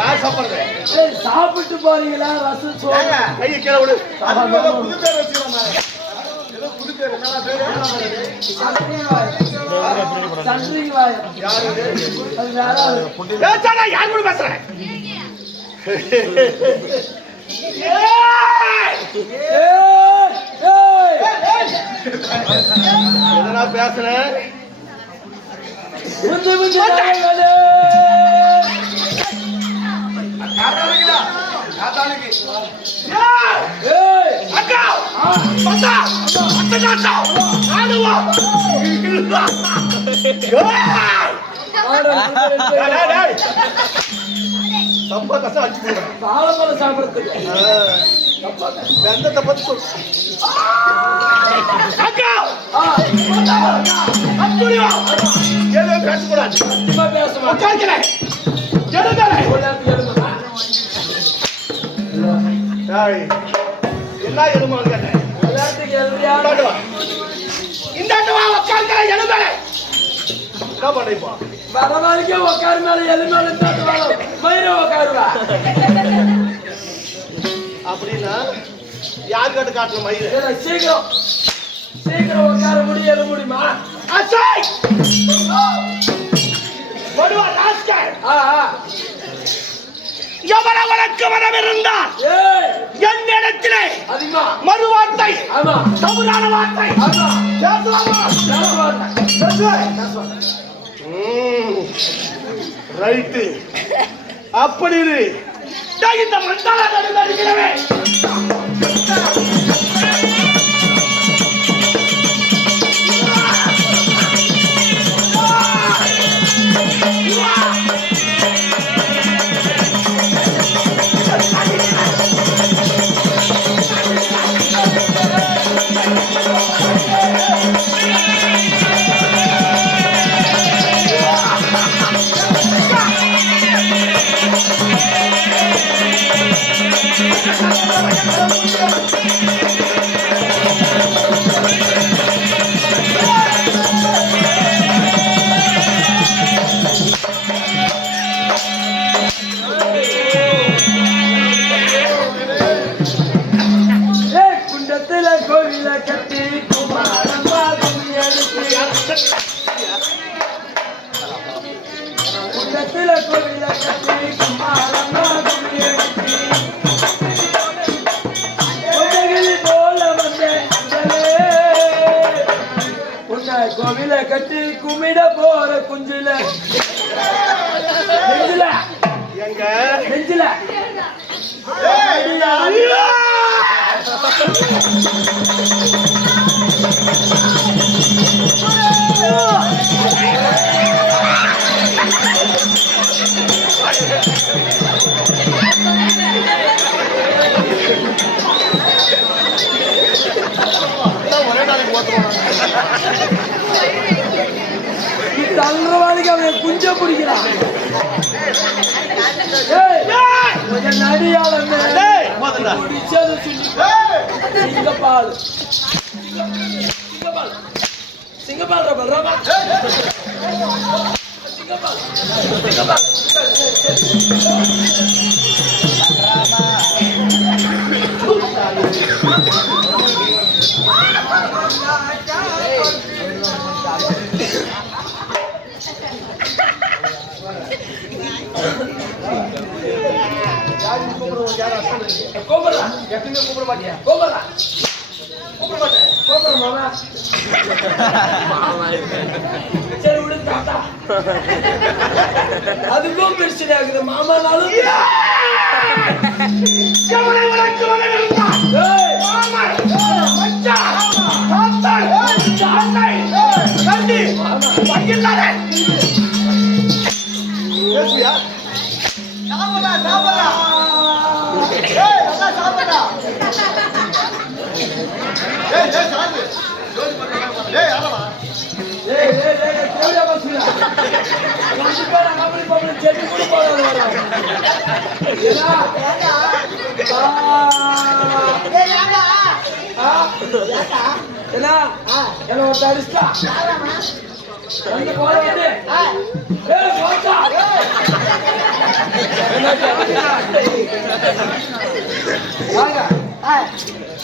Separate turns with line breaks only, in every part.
யார் சாப்பிடுறது
சாப்பிட்டு போறீங்களா ரசம் சோறு?
கையை கீழே விடு. அது புது பேர் ஏதோ புது யாரு?
அது யாராவது
ஏய், சாடா, யார் கூட பேசுறேன் தப்பா கசா அடிச்சு சொல்லு அக்கா ஏதோ பேசக்கூடாது உட்கார்க்கிறேன் எழுந்தாரே என்ன எழுமான்னு கேட்டேன்
ஒரு நேரத்துக்கு எழுந்திரியா?
இந்தாண்டு வா. இந்தாண்டு வா உட்கார்க்கிறேன் எழுந்தாரே என்ன பண்ண இப்போ
வர வரைக்கும் உட்காரு மேல எது மயிரை உட்காருவா.
அப்படின்னா யார் கட்டு காட்டணும் மயிறு
சீக்கிரம் சீக்கிரம் உட்கார முடியும் எழுத முடியுமா
அசாய் வருவா ராஸ்கல்
ஆ, ஆ.
எவரவனுக்கு மனம் இருந்தால்? என்னிடத்திலே மறு வார்த்தை தவறான வார்த்தை. ரைட்டு. அப்படி இந்த மந்தாள நடுவில்
நீ தள்ளுறவாளுக்கு அவன் குஞ்ச பிடிக்கிறான் கொஞ்சம் நடியாளன் சிங்கப்பால். சிங்கப்பால். சிங்கப்பால் பல்ராமா சிங்கப்பால். சிங்கப்பால். கோபுரா
எப்பயுமே கூப்பிட மாட்டியா?
கோபுரா கூப்பிட மாட்டேன். கோபுரா மாமா. சரி விடு தாத்தா. அதுக்கும் பிரச்சனை ஆகுது. மாமானாலும்
பேசுவியா? சாப்பிடா சாப்பிடா ஏய் நல்லா சாப்பிடா ஏய் ஏய் சாப்பிடு ஏய் ஆமா
ஏய், ஏய், ஏய், தேவையா பசுடா. கொஞ்சம் பேர் அங்கப்படி போகணும், செடி கூட போடாத வரோம். ஏன்னா, ஆ, ஆ, என்ன? என்ன ஒருத்தன் அடிச்சிட்டா?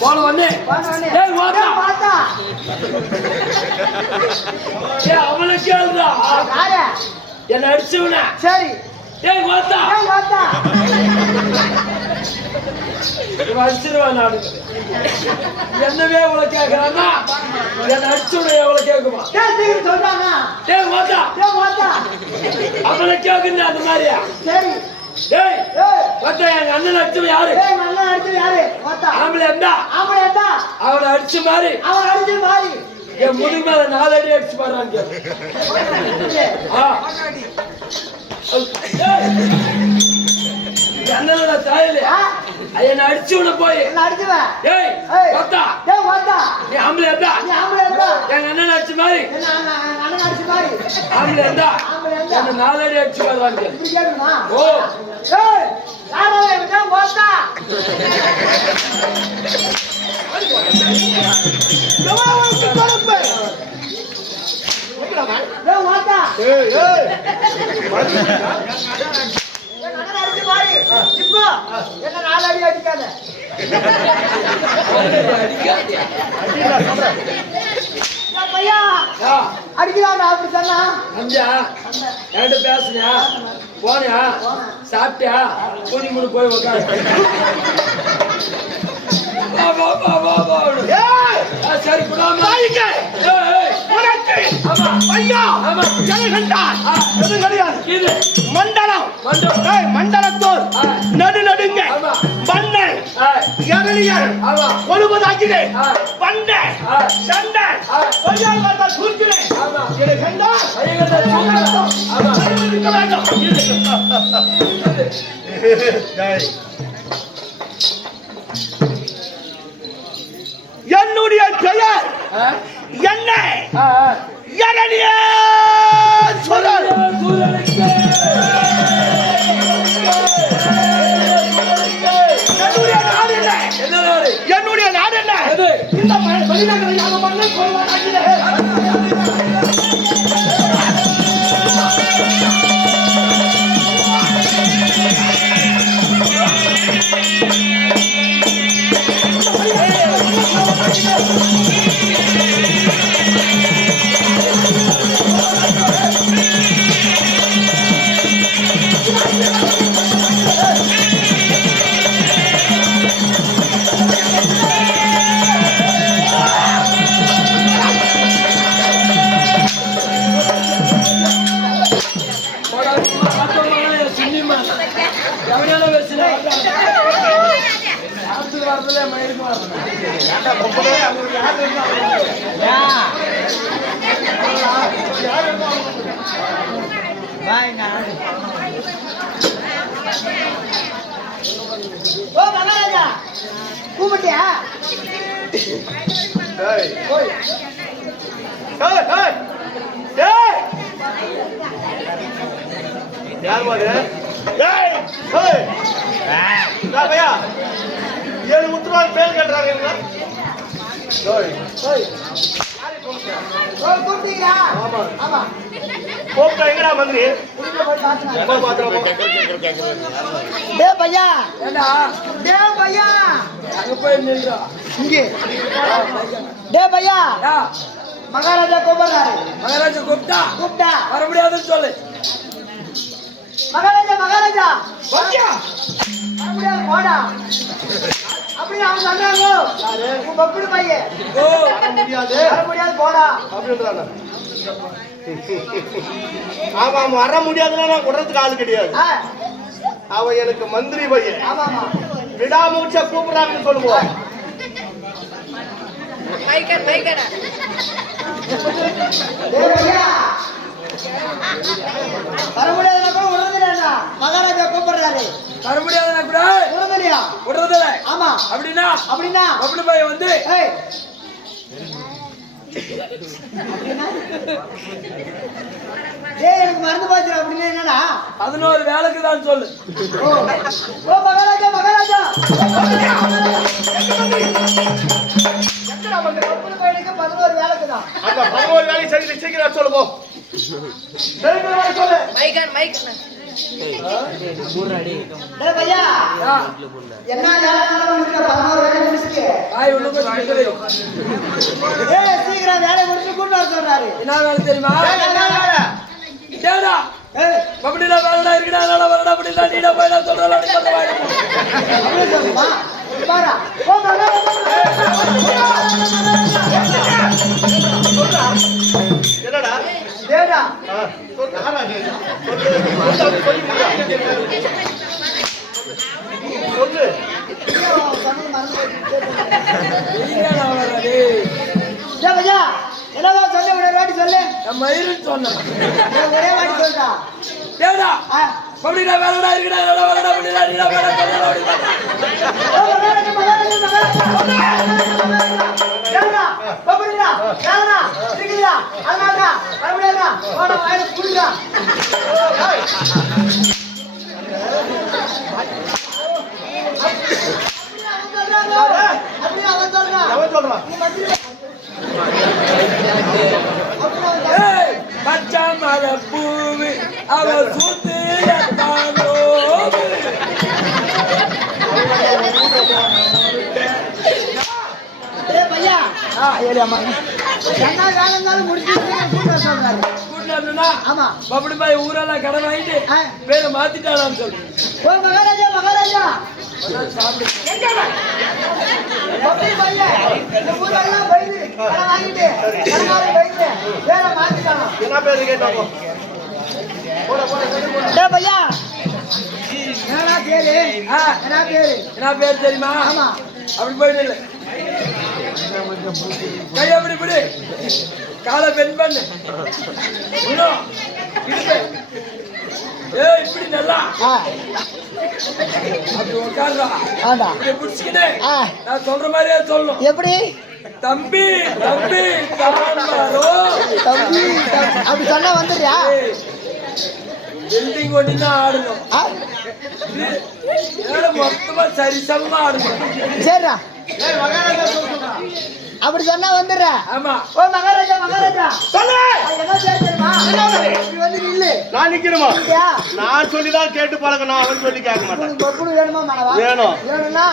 போன. ஏய், அவனை கேளுடா. என்னை அடிச்சவன.
சரி
ஏய், ஓட்டா.
ஏய், வாத்தா.
இவன் நாடு. என்னவே இவ்வளவு கேக்குறான்னா, என்னை அடிச்சவனை எவ்வளவு கேக்குமா?
ஏய், சீக்கிரம் சொல்றானா?
அந்த மாதிரியா?
சரி
ஏய்,
ஏய்,
எங்க அண்ணன் அடிச்சவன் யாரு?
யாரு? வாத்தா.
ஆம்பளை இருந்தா,
ஆம்பளை இருந்தா,
அவனை அடிச்ச மாதிரி
மாறி.
என் முதுகு மேல நாலு அடி அடிச்சு பாடுறான் கேளு. தாயில என்னை அடிச்சு விட போய்
என்ன அடிச்சுவ?
ஏய்
ஏய்.
பார்த்தா
ஏய், வாத்தா.
நீ ஆம்பளை இருந்தா
நீ ஆம்பளை
எங்க அண்ணன் அடிச்ச மாதிரி
என்ன அண்ணன் அடிச்ச மாறி.
ஆம்பளை இருந்தா
ஆம்பளை இருந்தா.
என்ன நாலு அடி அடிச்சு.
இப்படி கேட்கணுமா?
ஓ
ஏய், யாரோ இவன் ஏன் வாத்தா? எவ்வளவு? ஏய், வாத்தா.
ஏய்
இப்போ, என்ன நாலு அடி அடிக்காத.
ஆ,
அடிக்கிறான்டா, அப்படி சொன்னா.
அஞ்சா என்கிட்ட பேசுனியா? போனியா? சாப்பிட்டியா? துணி முடி போய் உட்காரு சரி
மண்டலம் மண்டலத்தோர் நடு நடுங்க பண்ணை பண்ணை சண்டை என்னுடைய பெயர் என்ன. எரணிய சுரல். என்னுடைய நாடு என்ன? என்னுடைய? இந்த ம-
வரதுல.
ஓ மகாராஜா. கூப்பிட்டியா?
யார் டேய் டேய் டேய் பையா? ஏழு உத்தரவாத பேர். ஆமா. கூப்பிட்டா எங்கடா மந்திரி?
டே பையா டே பையா இங்கே. டே பையா. மகாராஜா கூப்பிடுறாரு.
மகாராஜா கூப்பிட்டா?
கூப்பிட்டா.
வர முடியாதுன்னு சொல்லு.
மகாராஜா மகாராஜா. முடியாது போடா. அப்படி அவங்க சொன்னாங்க உன் பப்புடு பையன்.
முடியாது.
வர முடியாது போடா.
அப்படின்றாங்க. ஆமா ஆமா வர முடியாதுன்னா நான் விடுறதுக்கு ஆள் கிடையாது. அவன் எனக்கு மந்திரி பையன்.
ஆமா ஆமா
விடாமூச்சா கூப்பிடுறாங்கன்னு சொல்லுவோம்.
டே பையா வர முடியாதுன்னா கூட விடுறதில்லைண்ணா மகாராஜா கூப்பிடுறாரு
வர முடியாதுன்னா கூட
விடுறதில்லையா
விடுறதில்ல
ஆமா
அப்படின்னா
அப்படின்னா
அப்படி போய் வந்து
ஏய் டேய் எனக்கு மறந்து போச்சு அப்படின்னா என்னடா
பதினோரு வேலைக்கு தான் சொல்லு
ஓ ஓ மகாராஜா மகாராஜா பதினோரு வேலைக்கு தான்
பதினோரு வேலைக்கு சரி சீக்கிரம் சொல்லுவோம் சீக்கிரம்
வேலை முடிச்சு கூட்டு வர சொல்றாரு
என்ன வேலை தெரியுமா அப்படின்னா வேலைடா இருக்குடா அதனால வரடா அப்படின்னா நீடா போயிடா சொல்றா
என்னடா
டேடா
சொல்லு.
என்னவா சொல்லு ஒரு வாட்டி சொல்லு
மயிருன்னு சொன்னேன்
ஒரே வாட்டி சொல்றா
கேடா
ஆ.
அப்படின்னா வேலைடா இருக்குடா வரடா அப்படின்னா நீடா
மகாராஜா மகாராஜா டேடா பப்புடுடா டேடா சீக்கிரம்டா அதனாலடா வர முடியாதா வாயில புடுடா.
பச்சை மலை அவ
பையா ஆ ஏறி அம்மா என்ன வேலை இருந்தாலும் வர சொல்றாரு. ஆமா.
அப்படி போய் ஊரெல்லாம் கடன் வாங்கிட்டு. பேரை மாத்திட்டாளான்னு சொல்லு.
ஓ மகாராஜா மகாராஜா. பப்பி பையன் இந்த ஊரெல்லாம் போயிடு கடன் வாங்கிட்டு கடனாரி போயிட்டு வேற மாத்திட்டான்
என்ன பேரு கேட்டாங்க போட போட சொல்லு, போட.
டேய் பையா. என்னடா பேரு?
ஆ,
என்ன பேரு?
என்ன பேர் தெரியுமா?
ஆமா.
அப்படி போய் நில்லு கை அப்படி பிடி காலை பெண் பண்ணு. ஏய் இப்படி நல்லா அப்படி உட்கார்றா இப்படி பிடிச்சிக்கினே
ஆ
நான் சொல்ற மாதிரியே சொல்லணும்
எப்படி
தம்பி தம்பி
தம்பி. அப்படி சொன்னா வந்துடுறியா
பில்டிங் ஒட்டினா ஆடணும் மொத்தமா சரிசமமா ஆடணும்
சரிடா அப்படி சொன்னா வந்துடுற.
ஆமா.
ஓ மகாராஜா மகாராஜா.
சொல்லு!
வந்து நில்லு.
நான் நிக்கணுமா நான் சொல்லிதான் கேட்டு பழகணும் அவன் சொல்லி கேட்க மாட்டேன்.
பப்புனு வேணுமா மனவா?
வேணும்.
வேணும்னா.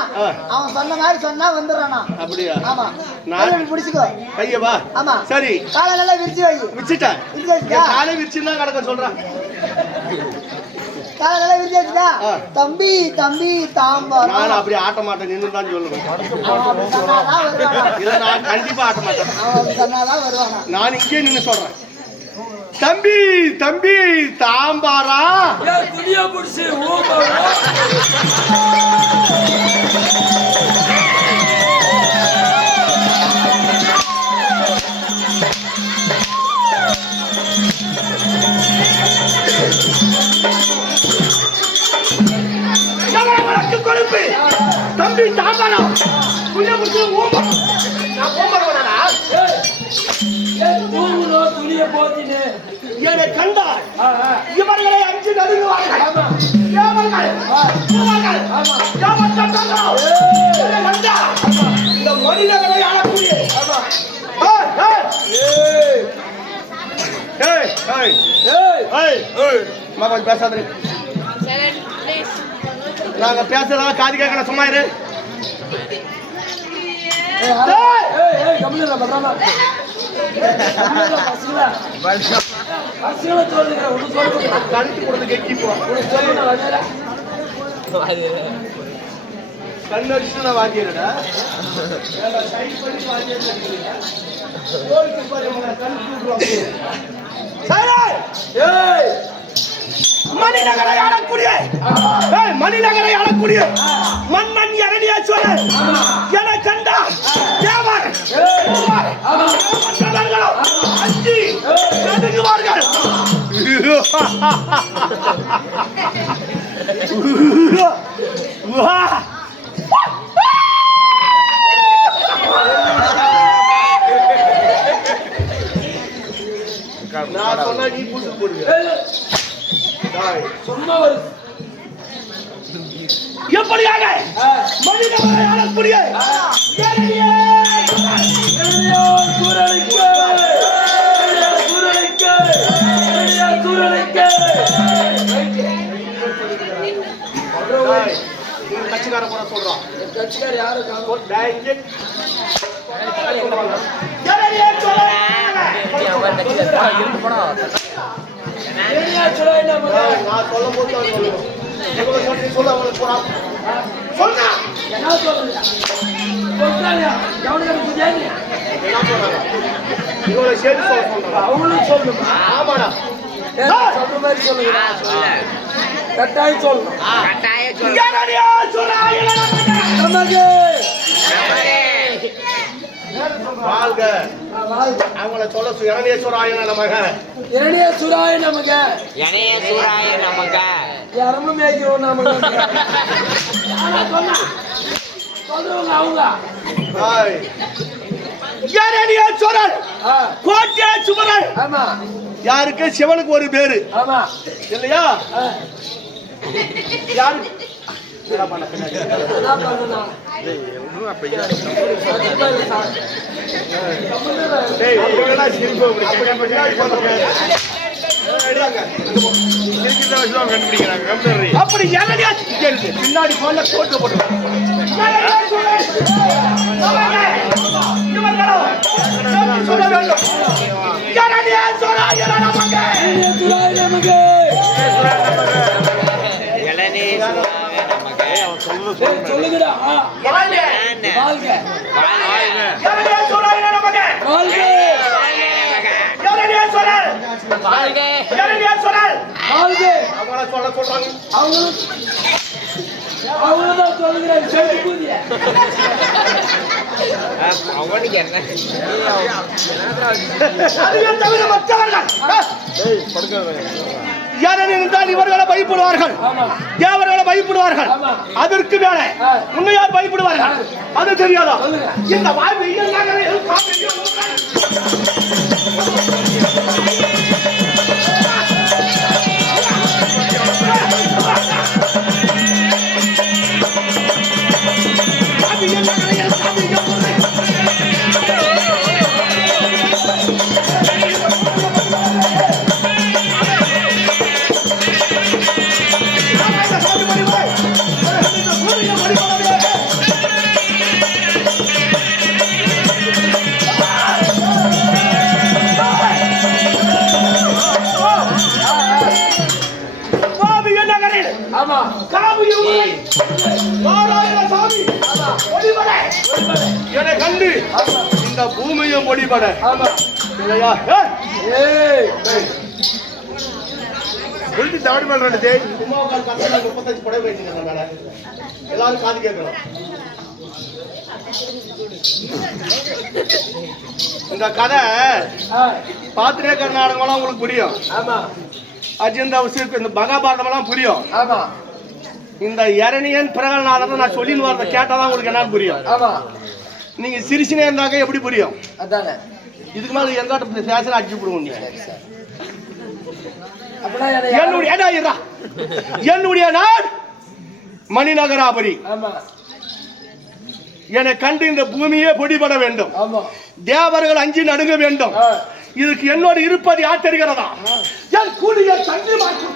அவன் சொன்ன மாதிரி சொன்னா வந்துடுறானா.
அப்படியா?
ஆமா.
நான்-
பிடிச்சுக்கோ
கைய வா.
ஆமா.
சரி.
காலை நல்லா விரிச்சு வை.
விச்சுட்டேன்
விரிச்சு வச்சுட்டா
என் காலை விரிச்சுன்னு கிடக்க சொல்றேன்
காலை நல்லா விரிச்சு வச்சுட்டா
ஆ.
தம்பி தம்பி தாம்பாரம்
நான் அப்படி ஆட்ட மாட்டேன் நின்று தான் சொல்லுவேன் நான் கண்டிப்பா ஆட்ட மாட்டேன்
அவன் அப்படி சொன்னாதான் வருவானா?
நான் இங்கே நின்று சொல்றேன். தம்பி தம்பி தாம்பாரா
துணியா பிடிச்சி
கொழுப்பு தம்பி தாம்பாரா புள்ள இது ஊமம். நான்
ஏன் தூங்கணும், துணியை போத்தின்னு?
என்னை
ஆ,
இவர்களை அஞ்சு நடுங்குவார்கள். இந்த மனிதர்களை ஆளக்கூடிய
ஆமா.
நாங்க பேசுறதா பசங்களை கேட்கல சும்மா இரு. கழுத்து கொடுத்து கெட்டி போ. கண்ணு அடிச்சு நான்
ஏய்,
மணிநகரை ஆளக்கூடிய. ஏய், மணிநகரை ஆளக்கூடிய. மன்னன் இரணியா என கண்டா தேவர்
ஏய்,
நடுங்குவார்கள் வா நான் சொன்னா நீ புடிச்சு
சும்மா ஒரு
எப்படியாக மனிதர்களை ஆளக்கூடிய இரணியே
என்னையோ சூரனுக்கு, என்னையோ சூரனுக்கு, என்னையோ சூரனுக்கு.
டேய், இந்த கட்சிக்காரன் கூட சொல்றான்
என் கட்சிக்காரர் யாரு?
டேய், நான் சொல்லும் போது சொல்லி அவங்களுக்கு போறான். சொன்னா.
என்ன சொல்றீங்க? சொல்றாங்க. எவனுக்கு தெரியாது.
என்ன சொல்றாங்க? இவங்களை சேர்த்து சொல்ல சொல்றாங்க.
அவங்களும் சொல்லணுமா?
ஆமாடா.
சொல்ற மாதிரி சொல்லுங்க. கட்டாயம் சொல்லணும். நமக்கு.
வாழ்க. அவங்கள சொல்ல ஆயிரம் நமக.
நமக்கு
எனைய சூராய நமக.
யாரும் மேய்க்கிறோம் நமக்கு சொல்றவங்க அவங்க.
கோட்டை சுமரல்.
ஆமா.
யாருக்கு? சிவனுக்கு ஒரு பேரு.
ஆமா.
இல்லையா?
ஆ,
அப்படி பின்னாடி போடுறாங்க. பின்னாடி போன கோட்டு போட்டு நமக்கு
ஆ,
வாழ்க.
வாழ்க.
என்னடியா சொல்ல என்ன நமக்கு.
வாழ்க.
என்னடியா சொல்ல
வாழ்க.
என்னடியா சொல்ல
வாழ்க.
அவங்கள சொல்ல சொல்றாங்க.
அவங்களும் அவங்களும் தான் சொல்லுகிறாங்க செடி கூதிய
அவனுக்கு என்ன?
தவிர மற்றவர்கள். ஏனென்றால் இவர்களை பயப்படுவார்கள் தேவர்களை பயப்படுவார்கள். அதற்கு மேல. உன்னை யார் பயப்படுவார்கள் அது தெரியாதா. இந்த வாழ்வு
ஆமா.
காவிய உரை நாராயண சாமி ஒளிபட. என்னை கண்டு இந்த பூமியும் ஒளிபட. இல்லையா?
ஏய்.
சொல்லிட்டு தவறு பண்றேன் பக்கத்துல முப்பத்தஞ்சு புடவை வச்சுக்கோங்க மேல. எல்லாரும் காது கேட்கணும் இந்த கதை பாத்திரே கர்நாடகம்லாம் உங்களுக்கு புரியும்.
ஆமா.
அஜிந்த அவசியம் இந்த மகாபாரதம்லாம் புரியும்.
ஆமா.
இந்த இரணியன் பிரகல்நாதன் நான் சொல்லின்னு வரத கேட்டாதான் உங்களுக்கு என்னன்னு புரியும்.
ஆமா.
நீங்க சிரிச்சினே இருந்தாக்க எப்படி புரியும்?
அதானே.
இதுக்கு மேல எங்காட்ட பேசல அடிச்சு விடுவோம் என்னுடைய. என்னுடைய நாடு மணிநகராபுரி. என்னை கண்டு இந்த பூமியே பொடிபட வேண்டும். தேவர்கள் அஞ்சு நடுங்க வேண்டும். இதுக்கு என்னோடு இருப்பது யார் தெரிகிறதா? என் கூடிய தண்ணி மாற்றி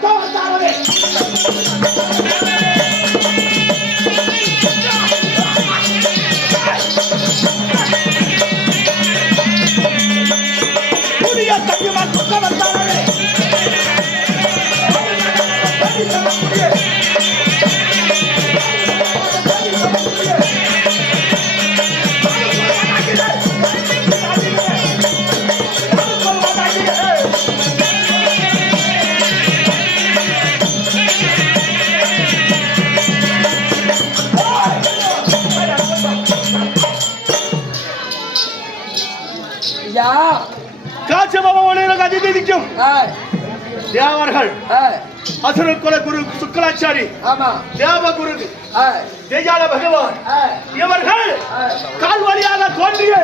யா
காட்சி பகவானுக்கு அதிதிக்கும்
ஆ.
தேவர்கள்.
ஆ.
அசுரகுல குரு சுக்கராச்சாரி
ஆமா.
தேவகுரு.
ஆ.
தேஜால பகவான். இவர்கள்
ஆ.
கால் வழியாக தோன்றிய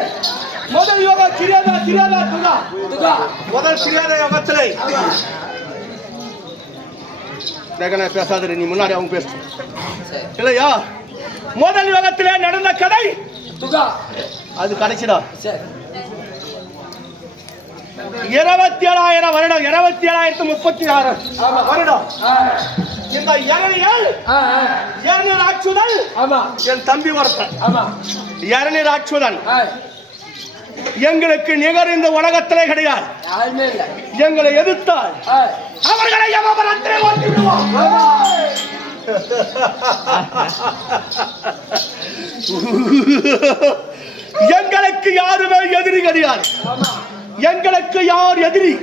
முதல் யோகா சிறியாதா சிறியாதா துகா
துகா
முதல் சிறியாத யோகத்திலே. தேகன பேசாத நீ முன்னாடி அவங்க பேசு. இல்லையா? முதல் யோகத்திலே நடந்த கதை
துகா
அது கடைசிடா.
சரி.
இருபத்தி ஏழாயிரம் வருடம் இருபத்தி ஏழாயிரத்து முப்பத்தி ஆறு. வருடம் இந்த இரணியல். இரநீர் ஆட்சுதல்
ஆமா.
என் தம்பி ஒருத்தன்.
ஆமா.
இரநீர் ஆட்சுதன்
ஆ.
எங்களுக்கு நிகர் இந்த உலகத்திலே கிடையாது. எங்களை எதிர்த்தால் அவர்களை யமபரத்திலே ஓட்டி விடுவோம் எங்களுக்கு யாருமே எதிரி கிடையாது.
ஆமா.
எங்களுக்கு யார் எதிரி?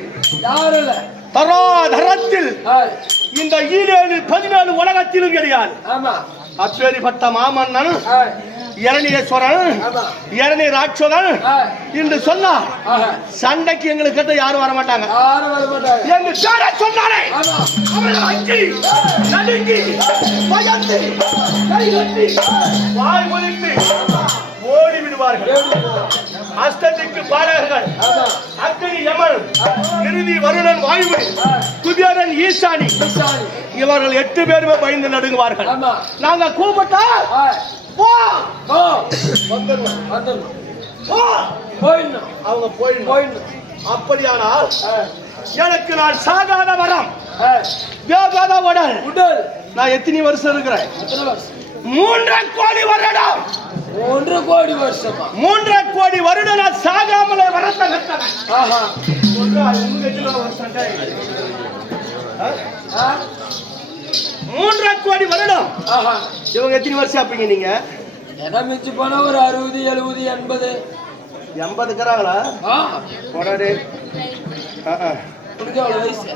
யாரும் இல்ல
தராதரத்தில் இந்த ஈரேழு பதினேழு உலகத்திலும் கிடையாது
ஆமா.
அப்பேரிப்பட்ட மாமன்னன்
ஆமா.
இரணி ராட்சதன் என்று சொன்னார்.
ஆஹா.
சண்டைக்கு எங்களுக்கு கிட்ட யாரும் வர மாட்டாங்க.
யாரும் வர மாட்டாங்க.
என்று பேரை அவர்கள் அஞ்சி நடுங்கி பயந்து வாய் ஒலித்து ஓடி விடுவார்கள்? அஷ்டத்துக்கு பாடகர்கள்.
ஆமா
அக்னி யமன் இறுதி வருணன் வாயு குபேரன் ஈசானி. இவர்கள் எட்டு பேருமே பயந்து நடுங்குவார்கள். நாங்க கூப்பிட்டா அவங்க போயிடணும். அப்படியானால் எனக்கு நான் சாகாத வரம் வேகாத உடல்.
உடல்.
நான் எத்தனை வருஷம் இருக்கிறேன்? மூன்றரை கோடி வருடம்.
ஒன்று கோடி வருஷமா.
மூன்றரை கோடி வருடம் நான் சாகாமலே வரத்தை மூன்றரை கோடி வருடம்.
ஆஹா.
இவங்க எத்தனை வருஷம் ஆப்பீங்க நீங்க?
எதை மிஞ்சி போனா ஒரு அறுபது எழுபது எண்பது.
எண்பது இருக்கிறாங்களா
ஆ.
போடாடே
உனக்கு எவ்வளவு வயசு.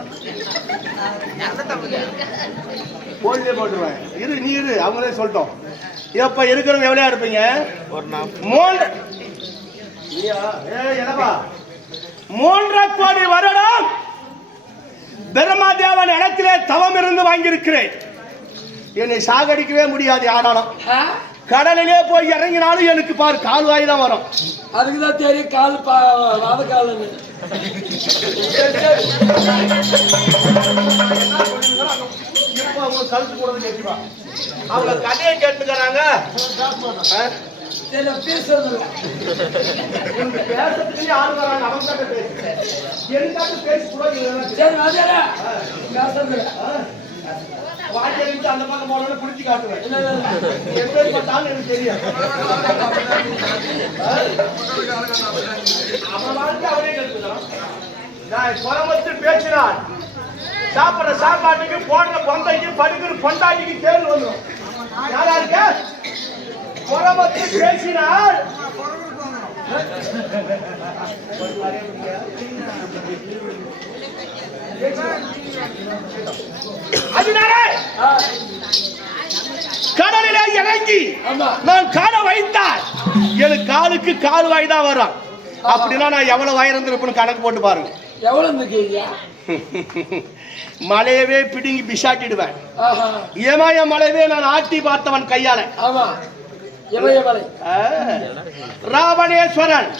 போட்டுருவேன். இரு நீ இரு அவங்களே சொல்லிட்டோம். எப்ப இருக்கிறவங்க எவ்வளோ இருப்பீங்க? மூன்று? மூன்றரை கோடி வருடம் பிரம்மாதேவன் இடத்திலே தவம் இருந்து வாங்கியிருக்கிறேன். என்னை சாகடிக்கவே முடியாது யாராலும்
ஆ?
கடலிலே போய் இறங்கினாலும் எனக்கு பாரு கால் வாய் தான் வரும்.
அதுக்கு தான் தெரியும் கால் வாத காலன்னு
இப்போ அவங்க கழுத்து போடுறது கேட்டுவா அவங்க கதையை கேட்டுக்கிறாங்க. பேசுறதுக்கு யாரு வராங்க அவங்க கிட்ட பேசு எனக்காக பேசி கூட
பேசுறது இல்ல
வாய் எடுத்து அந்த பக்கம் போனோன்னு புடிச்சு காட்டுவேன். எப்படி பார்த்தாலும் எனக்கு தெரியும் அவன் வாழ்க்கை அவனே கெடுத்துக்கிறான். நான் குரமத்து பேசினான். சாப்பிடுற சாப்பாட்டுக்கு போடுற பொந்தைக்கு படுக்கிற பொண்டாட்டிக்கு தேர்வு வந்துடும் யாரா இருக்க? குரமத்து பேசினால் அதனாலே கடலிலே இறங்கி நான் காலை வைத்தால் எனக்கு காலுக்கு கால் வாய் தான் வரும் அப்படின்னா நான் எவ்வளவு வாய் இருந்திருப்பேன்னு கணக்கு போட்டு பாருங்க.
எவ்வளவு
மலையவே பிடுங்கி பிசாட்டிடுவேன் ஏமாய மலையவே நான் ஆட்டி பார்த்தவன் கையால. ராவணேஸ்வரன்.